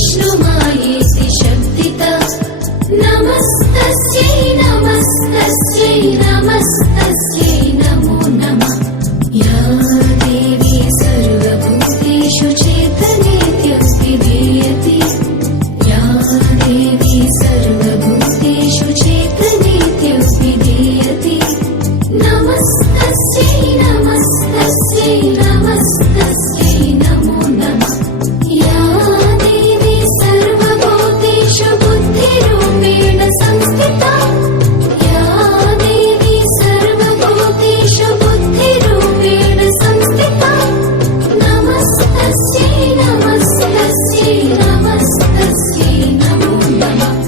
विष्णुमायेति शब्दिता नमस्तस्यै नमस्तस्यै नमस्तस्यै नमो नमः या देवी सर्वभूतेषु चेतनेत्यभिधीयते या देवी सर्वभूतेषु चेतनेत्यभिधीयते नमस्तस्यै नमस्तस्यै नमस्तस्यै नमो नमः या देवी सर्वभूतेषु बुद्धिरूपेण संस्थिता या देवी सर्वभूतेषु बुद्धिरूपेण संस्थिता नमस्तस्यै नमस्तस्यै नमस्तस्यै नमो नमः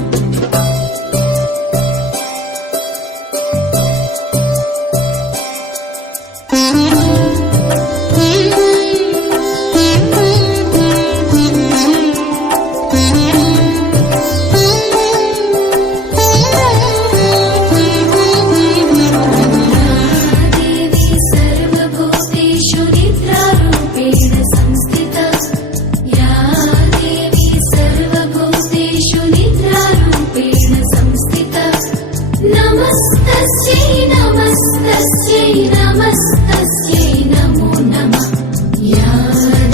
नमस्तस्यै नमस्तस्यै नमस्तस्यै नमो नमः या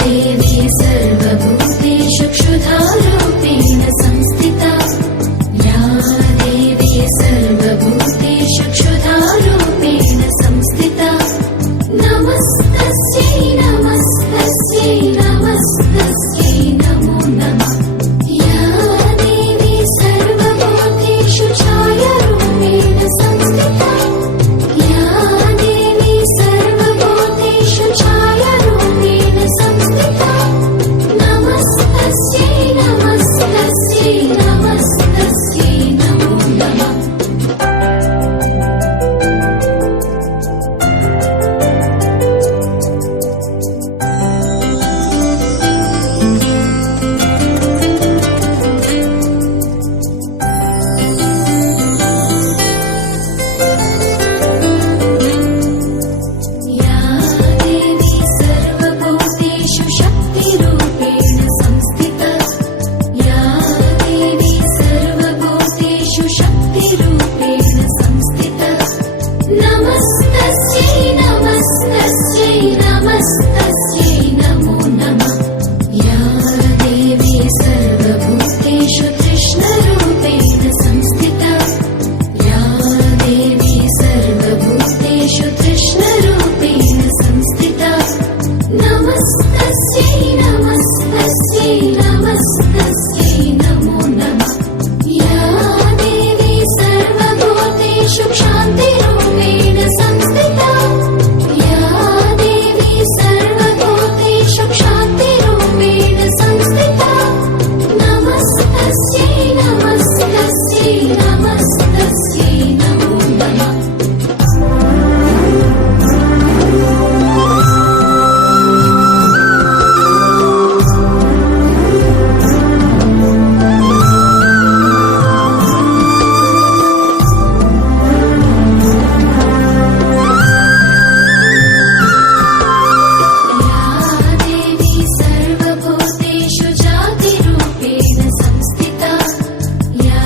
देवी सर्वभूतेषु क्षुधारूपेण संस्थिता या देवी सर्वभूतेषु क्षुधारूपेण संस्थिता नमस्तस्यै नमस्तस्यै नमस्तस्यै नमो नमः या देवी सर्वभूतेषु छायारूपेण संस्थिता या देवी सर्वभूतेषु छायारूपेण संस्थिता नमस्तस्यै नमस्तस्यै नमस्तस्यै नमो नमः या देवी सर्वभूतेषु शक्तिरूपेण संस्थिता या देवी सर्वभूतेषु शक्तिरूपेण संस्थिता नमस्तस्यै नमस्तस्यै नमस्तस्यै नमो नमः या देवी सर्वभूतेषु कृष्णरूपेण संस्थिता या देवी सर्वभूतेषु कृष्णरूपेण संस्थिता नमस्तस्यै नमस्तस्यै नमस्तस्यै नमो नमः या देवी सर्वभूतेषु क्षान्तिरूपेण संस्थिता या देवी सर्वभूतेषु क्षान्तिरूपेण संस्थिता नमस्तस्यै नमस्तस्यै नमस्तस्यै नमो नमः या देवी सर्वभूतेषु जातिरूपेण संस्थिता या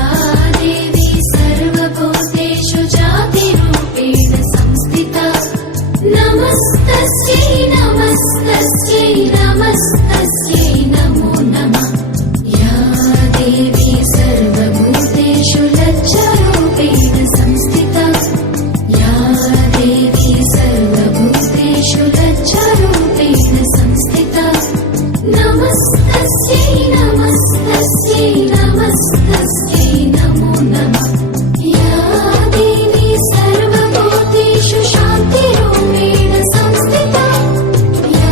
देवी सर्वभूतेषु जातिरूपेण संस्थिता नमस्तस्यै नमस्तस्यै नमस्तस्यै नमो नमः या देवी सर्वभूतेषु लज्जारूपेण संस्थिता या देवी सर्वभूतेषु लज्जारूपेण संस्थिता नमस्तस्यै नमस्तस्यै नमस्तस्यै नमो नमः या देवी सर्वभूतेषु शान्तिरूपेण संस्थिता या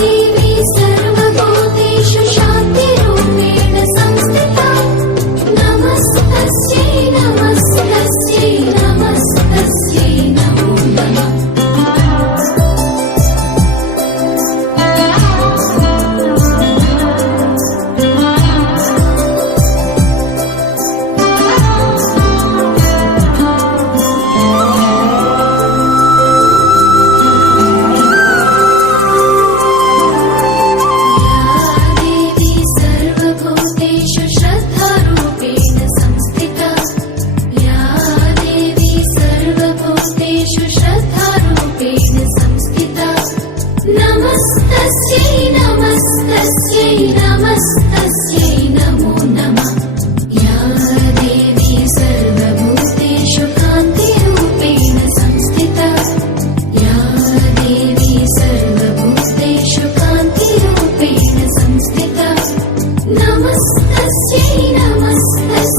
देवी सर्वभूतेषु शान्तिरूपेण संस्थिता नमस्तस्यै नमस्तस्यै नमस्तस्यै नमो नमः नमः या देवी सर्वभूतेषु कान्तिरूपेण संस्थिता या देवी सर्वभूतेषु कान्तिरूपेण संस्थिता नमस्तस्यै नमस्तस्यै